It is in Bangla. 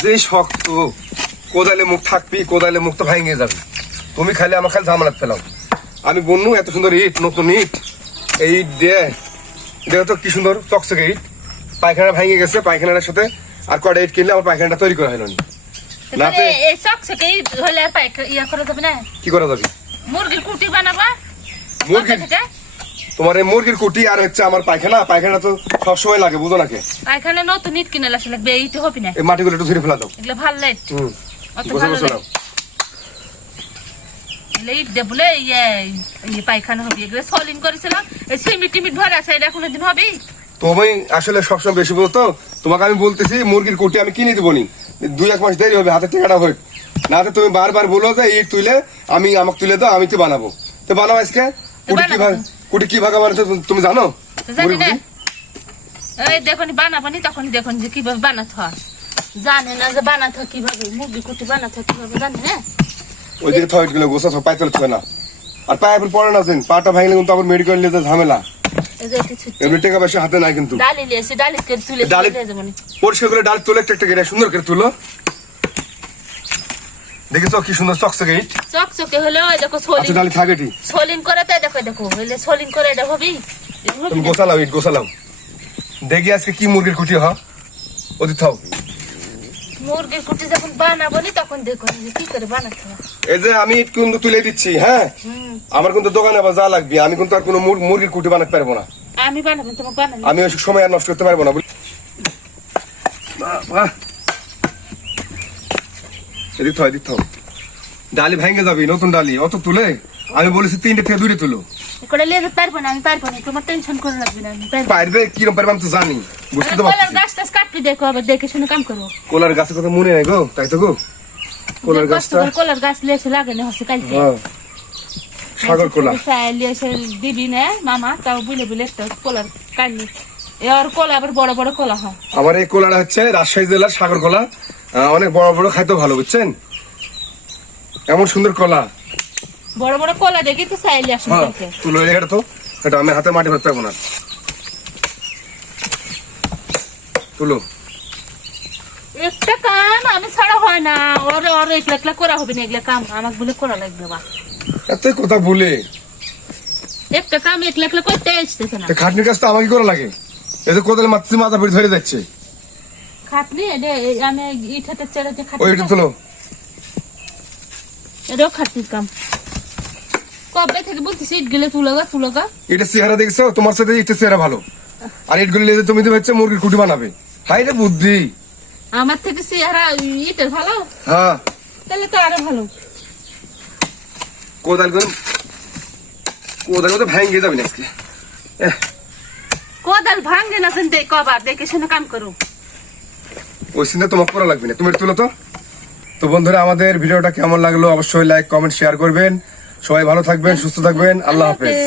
যে শক্ত কোদালে মুখ থাকবি, কোদালে মুখ তো ভেঙে যাবে। তুমি খালি আমার খালি ঝামেলা ফেলাও। আমি বলনু এত সুন্দর ইট, নতুন ইট, এই ইট দিয়ে দেখো তো কি সুন্দর চকচকে ইট। পায়খানা ভেঙে গেছে, পায়খানার সাথে আর কটা ইট কিনলে আমার পায়খানাটা তৈরি করা হলো না। কি করা যাবে? মুরগির কুটি বানাবা। মুরগির তোমার এই মুরগির কুটি আর হচ্ছে আমার পায়খানা, পায়খানা তো সবসময় লাগে, বুঝো নাকি? পায়খানা নতুন ইট কিনে লাগবে, এইটা হবে না। এই মাটিগুলো একটু ঝেড়ে ফেলা দাও। এগুলো ভালো লাইট, অত বসে ভালো বসে লাইট ইট দে বলে পায়খানা হবে। এগুলো সলিন করেছিলাম, এই সিমিট টিমিট ভরা আছে, এটা কোনোদিন হবে? তুমি আসলে সবসময় বেশি বলতো। তোমাকে আমি বলতেছি মুরগির কুটি আমি কিনে দিবো নি, 2-1 মাস দেরি হবে, হাতে টাকাটা হোক না। তুমি বারবার বলো যে ইট তুলে আমি আমাকে তুলে দাও, আমি তো বানাবো। তো বানাবো আজকে। কুটি কি ভাগা বানাতে তুমি জানো? এই দেখুন বানাবানি, তখন দেখুন যে কিভাবে বানাতে হয়। জানে না যে বানাতে হয় কিভাবে, মুরগি কুটি বানাতে হয় কিভাবে, জানে না। ওইদিকে থয় গেলে গোসা থয়, পায়ে চলে না। আর পায়ে পড়ে না, পাটা ভাঙলে কিন্তু আবার মেডিকেল নিয়ে ঝামেলা। এমনি টাকা পয়সা হাতে নাই কিন্তু। ডালি লিয়েছে, ডালি তুলে ডালি পরিষ্কার করে ডাল তুলে একটা গেড়ে সুন্দর করে তুলো। দেখেছো কি সুন্দর চকচকে ইট, চকচকে হলো। দেখো আচ্ছা ডালি থাকেটি সলিন করে, তাই দেখো দেখো হইলে সলিন করে এটা হবে। তুমি গোছালাও ইট, গোছালাও। দেখি আজকে কি মুরগির কুটি হয়, ওদি থাও। মুরগির কুটি যখন বানাবো নি তখন দেখো কি করে বানাতে হয়। এই যে আমি ইট কিন্তু তুলে দিচ্ছি, হ্যাঁ। আমার কিন্তু দোকানে আবার যা লাগবে, আমি কিন্তু আর কোনো মুরগির কুটি বানাতে পারবো না। আমি বানাবো, তোমাকে বানাবো। আমি ওই সময় আর নষ্ট করতে পারবো না। এদিক থাও, এদিক থাও। ডালি ভেঙে যাবি, নতুন ডালি অত তুলে আমি বলেছি 3টে থেকে 2টে তুলো। করে লিয়ে যেতে পারবো না, আমি পারবো না, তোমার টেনশন করে লাগবে না। আমি পারবে, কিরকম পারবে আমি তো জানি, বুঝতে তো পারছি। কলার গাছ টাছ কাটবি, দেখো আবার দেখে শুনে কাম করবো। কলার গাছের কথা মনে নাই গো, তাই তো গো। কলার গাছটা, কলার গাছ লিয়েছে লাগে না হচ্ছে কালকে। সাগর কলা লিয়েছে দিবি না মামা, তাও বুলে বুলে একটা কলার কাটলি। এর কলা আবার বড় বড় কলা হয়। আমার এই কলাটা হচ্ছে রাজশাহী জেলার সাগর কলা, অনেক বড় বড়, খাইতে ভালো, বুঝছেন? এমন সুন্দর কলা, বড় বড় কলা দেখি তো চাইলে আসলে তুলো এটা তো, এটা আমি হাতে মাটি ভরতে পারবো না। তুলো একটা কাম আমি ছাড়া হয় না, ওর ওর একলা একলা করা হবে না, এগুলা কাম আমাকে বলে করা লাগবে। বা এত কথা বলে একটা কাম একলা একলা করতে আসতেছে না। খাটনির কাজ তো আমাকে করা লাগে। এই যে কোদাল মারছি, মাথা পড়ে ধরে যাচ্ছে। খাটনি আমি ইটাতে চেড়ে যে খাটনি, ওইটা তুলো। এটাও খাটনির কাম। কবে থেকে বলতেছি ইট গেলে তুলগা। এটা চেহারা দেখছো, তোমার সাথে এটা চেহারা ভালো। আর ইটগুলো নিয়ে তুমি তো হচ্ছে মুরগির কুটি বানাবে। হাই রে বুদ্ধি, আমার থেকে চেহারা ইটের ভালো। হ্যাঁ তাহলে তো আরো ভালো। কোদাল তো ভেঙে যাবে না আজকে। কোদাল ভাঙে না কবার দেখে শুনে কাম করো। ওই চিন্তা তোমাকে করা লাগবে না, তুমি তুলো তো। তো বন্ধুরা, আমাদের ভিডিওটা কেমন লাগলো অবশ্যই লাইক, কমেন্ট, শেয়ার করবেন। সবাই ভালো থাকবেন, সুস্থ থাকবেন। আল্লাহ হাফেজ।